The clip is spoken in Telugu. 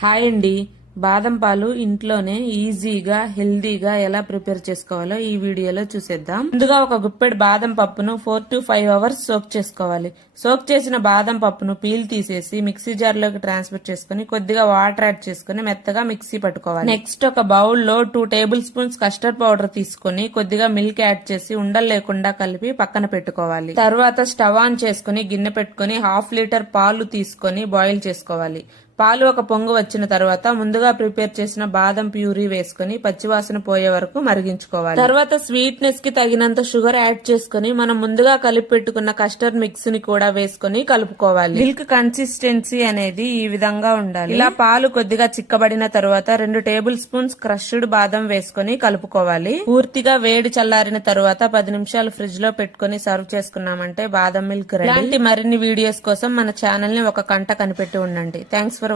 హాయ్ అండి. బాదం పాలు ఇంట్లోనే ఈజీగా హెల్దీగా ఎలా ప్రిపేర్ చేసుకోవాలో ఈ వీడియోలో చూసేద్దాం. ముందుగా ఒక గుప్పెడు బాదం పప్పును 4 to 5 అవర్స్ సోక్ చేసుకోవాలి. సోక్ చేసిన బాదం పప్పును పీల్ తీసేసి మిక్సీ జార్ లోకి ట్రాన్స్ఫర్ చేసుకుని కొద్దిగా వాటర్ యాడ్ చేసుకుని మెత్తగా మిక్సీ పట్టుకోవాలి. నెక్స్ట్ ఒక బౌల్ లో 2 టేబుల్ స్పూన్స్ కస్టర్డ్ పౌడర్ తీసుకుని కొద్దిగా మిల్క్ యాడ్ చేసి ఉండలు లేకుండా కలిపి పక్కన పెట్టుకోవాలి. తర్వాత స్టవ్ ఆన్ చేసుకుని గిన్నె పెట్టుకుని 1/2 లీటర్ పాలు తీసుకుని బాయిల్ చేసుకోవాలి. పాలు ఒక పొంగు వచ్చిన తర్వాత ముందుగా ప్రిపేర్ చేసిన బాదం ప్యూరీ వేసుకుని పచ్చివాసన పోయే వరకు మరిగించుకోవాలి. తర్వాత స్వీట్నెస్ కి తగినంత షుగర్ యాడ్ చేసుకుని మనం ముందుగా కలిపి పెట్టుకున్న కస్టర్డ్ మిక్స్ ని కూడా వేసుకుని కలుపుకోవాలి. మిల్క్ కన్సిస్టెన్సీ అనేది ఈ విధంగా ఉండాలి. ఇలా పాలు కొద్దిగా చిక్కబడిన తర్వాత 2 టేబుల్ స్పూన్స్ క్రష్డ్ బాదం వేసుకుని కలుపుకోవాలి. పూర్తిగా వేడి చల్లారిన తర్వాత 10 నిమిషాలు ఫ్రిడ్జ్ లో పెట్టుకుని సర్వ్ చేసుకున్నామంటే బాదం మిల్క్ రెడీ. ఇలాంటి మరిన్ని వీడియోస్ కోసం మన ఛానల్ ని ఒక గంట కనిపెట్టి ఉండండి. Thanks for